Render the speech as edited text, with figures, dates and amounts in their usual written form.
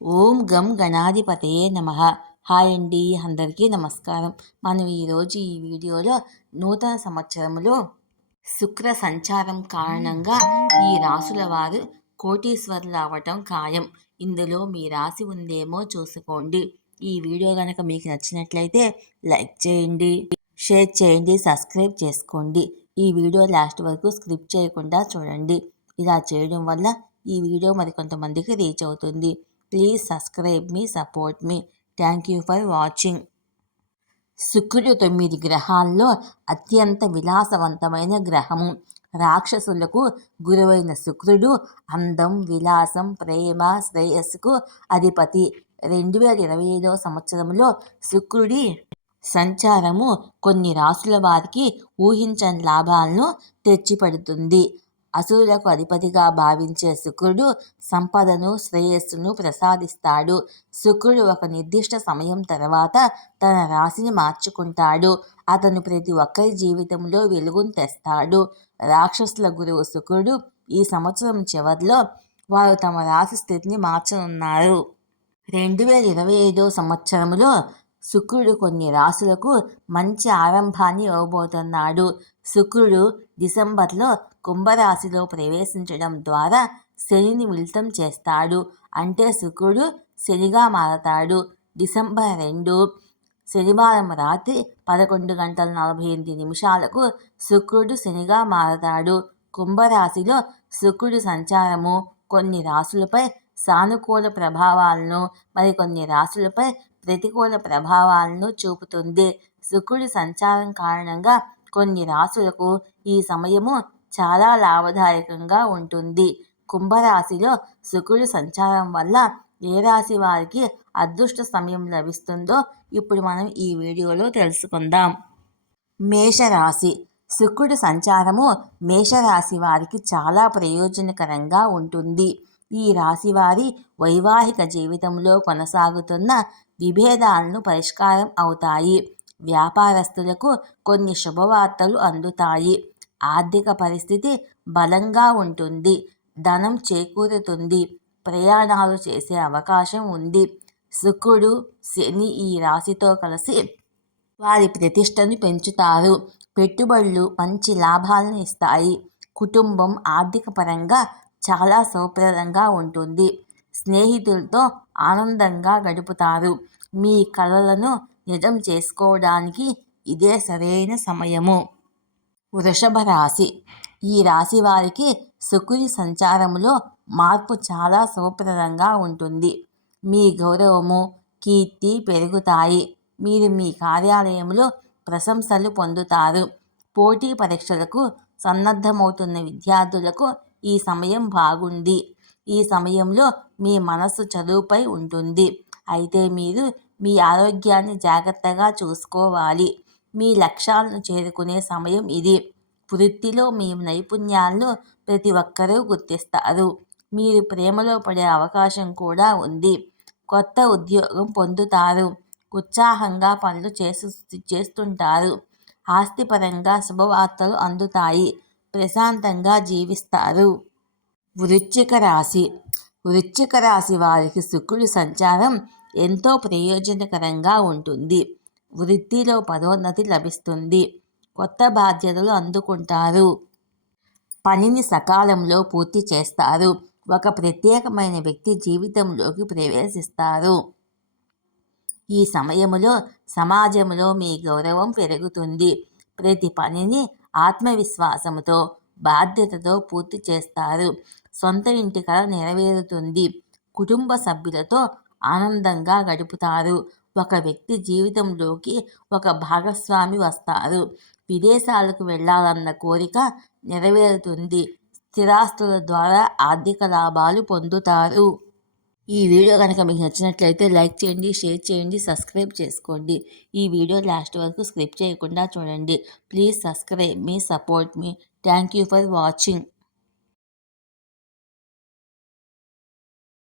ఓం గం గణాధిపతయే నమః. హాయ్ అండి, అందరికీ నమస్కారం. మనం ఈరోజు ఈ వీడియోలో నూతన సంవత్సరంలో శుక్ర సంచారం కారణంగా ఈ రాసుల వారు కోటీశ్వరులు అవ్వటం ఖాయం. ఇందులో మీ రాశి ఉందేమో చూసుకోండి. ఈ వీడియో కనుక మీకు నచ్చినట్లయితే లైక్ చేయండి, షేర్ చేయండి, సబ్స్క్రైబ్ చేసుకోండి. ఈ వీడియో లాస్ట్ వరకు స్కిప్ చేయకుండా చూడండి. ఇలా చేయడం వల్ల ఈ వీడియో మరికొంతమందికి రీచ్ అవుతుంది. Please subscribe me, support me. Thank you for watching. శుక్రుడు 9 గ్రహాల్లో అత్యంత విలాసవంతమైన గ్రహము. రాక్షసులకు గురువైన శుక్రుడు అందం, విలాసం, ప్రేమ, శ్రేయస్సుకు అధిపతి. 2025 సంవత్సరంలో శుక్రుడి సంచారము కొన్ని రాసుల వారికి ఊహించని లాభాలను తెచ్చిపెడుతుంది. అసురులకు అధిపతిగా భావించే శుక్రుడు సంపదను, శ్రేయస్సును ప్రసాదిస్తాడు. శుక్రుడు ఒక నిర్దిష్ట సమయం తర్వాత తన రాశిని మార్చుకుంటాడు. అతను ప్రతి ఒక్కరి జీవితంలో వెలుగును తెస్తాడు. రాక్షసుల గురువు శుక్రుడు ఈ సంవత్సరం చివరిలో వారు తమ రాశి స్థితిని మార్చనున్నారు. 2025 సంవత్సరంలో శుక్రుడు కొన్ని రాశులకు మంచి ఆరంభాన్ని ఇవ్వబోతున్నాడు. శుక్రుడు డిసెంబర్లో కుంభరాశిలో ప్రవేశించడం ద్వారా శనిని మిళితం చేస్తాడు. అంటే శుక్రుడు శనిగా మారతాడు. డిసెంబర్ 2 శనివారం రాత్రి 11:48 శుక్రుడు శనిగా మారతాడు. కుంభరాశిలో శుక్రుడి సంచారము కొన్ని రాశులపై సానుకూల ప్రభావాలను, మరికొన్ని రాశులపై ప్రతికూల ప్రభావాలను చూపుతుంది. శుక్రుడి సంచారం కారణంగా కొన్ని రాశులకు ఈ సమయము చాలా లాభదాయకంగా ఉంటుంది. కుంభరాశిలో శుక్రుడి సంచారం వల్ల ఏ రాశి వారికి అదృష్ట సమయం లభిస్తుందో ఇప్పుడు మనం ఈ వీడియోలో తెలుసుకుందాం. మేషరాశి. శుక్రుడి సంచారము మేషరాశి వారికి చాలా ప్రయోజనకరంగా ఉంటుంది. ఈ రాశి వారి వైవాహిక జీవితంలో కొనసాగుతున్న విభేదాలను పరిష్కారం అవుతాయి. వ్యాపారస్తులకు కొన్ని శుభవార్తలు అందుతాయి. ఆర్థిక పరిస్థితి బలంగా ఉంటుంది. ధనం చేకూరుతుంది. ప్రయాణాలు చేసే అవకాశం ఉంది. శుక్రుడు, శని ఈ రాశితో కలిసి వారి ప్రతిష్టను పెంచుతారు. పెట్టుబడులు మంచి లాభాలను ఇస్తాయి. కుటుంబం ఆర్థిక పరంగా చాలా సౌప్రదంగా ఉంటుంది. స్నేహితులతో ఆనందంగా గడుపుతారు. మీ కలలను నిజం చేసుకోవడానికి ఇదే సరైన సమయము. వృషభ రాశి. ఈ రాశి వారికి శుక్రుని సంచారములో మార్పు చాలా సౌప్రదంగా ఉంటుంది. మీ గౌరవము, కీర్తి పెరుగుతాయి. మీరు మీ కార్యాలయంలో ప్రశంసలు పొందుతారు. పోటీ పరీక్షలకు సన్నద్ధమవుతున్న విద్యార్థులకు ఈ సమయం బాగుంది. ఈ సమయంలో మీ మనస్సు చదువుపై ఉంటుంది. అయితే మీరు మీ ఆరోగ్యాన్ని జాగ్రత్తగా చూసుకోవాలి. మీ లక్ష్యాలను చేరుకునే సమయం ఇది. వృత్తిలో మీ నైపుణ్యాలను ప్రతి ఒక్కరూ గుర్తిస్తారు. మీరు ప్రేమలో పడే అవకాశం కూడా ఉంది. కొత్త ఉద్యోగం పొందుతారు. ఉత్సాహంగా పనులు చేస్తుంటారు. ఆస్తిపరంగా శుభవార్తలు అందుతాయి. ప్రశాంతంగా జీవిస్తారు. వృశ్చిక రాశి. వృశ్చిక రాశి వారికి శుక్రుడి సంచారం ఎంతో ప్రయోజనకరంగా ఉంటుంది. వృత్తిలో పదోన్నతి లభిస్తుంది. కొత్త బాధ్యతలు అందుకుంటారు. పనిని సకాలంలో పూర్తి చేస్తారు. ఒక ప్రత్యేకమైన వ్యక్తి జీవితంలోకి ప్రవేశిస్తారు. ఈ సమయంలో సమాజంలో మీ గౌరవం పెరుగుతుంది. ప్రతి పనిని ఆత్మవిశ్వాసంతో, బాధ్యతతో పూర్తి చేస్తారు. సొంత ఇంటి కల నెరవేరుతుంది. కుటుంబ సభ్యులతో ఆనందంగా గడుపుతారు. ఒక వ్యక్తి జీవితంలోకి ఒక భాగస్వామి వస్తారు. విదేశాలకు వెళ్ళాలన్న కోరిక నెరవేరుతుంది. స్థిరాస్తుల ద్వారా ఆర్థిక లాభాలు పొందుతారు. ఈ వీడియో కనుక మీకు నచ్చినట్లయితే లైక్ చేయండి, షేర్ చేయండి, సబ్స్క్రైబ్ చేసుకోండి. ఈ వీడియో లాస్ట్ వరకు స్కిప్ చేయకుండా చూడండి. Please subscribe me, support me. Thank you for watching.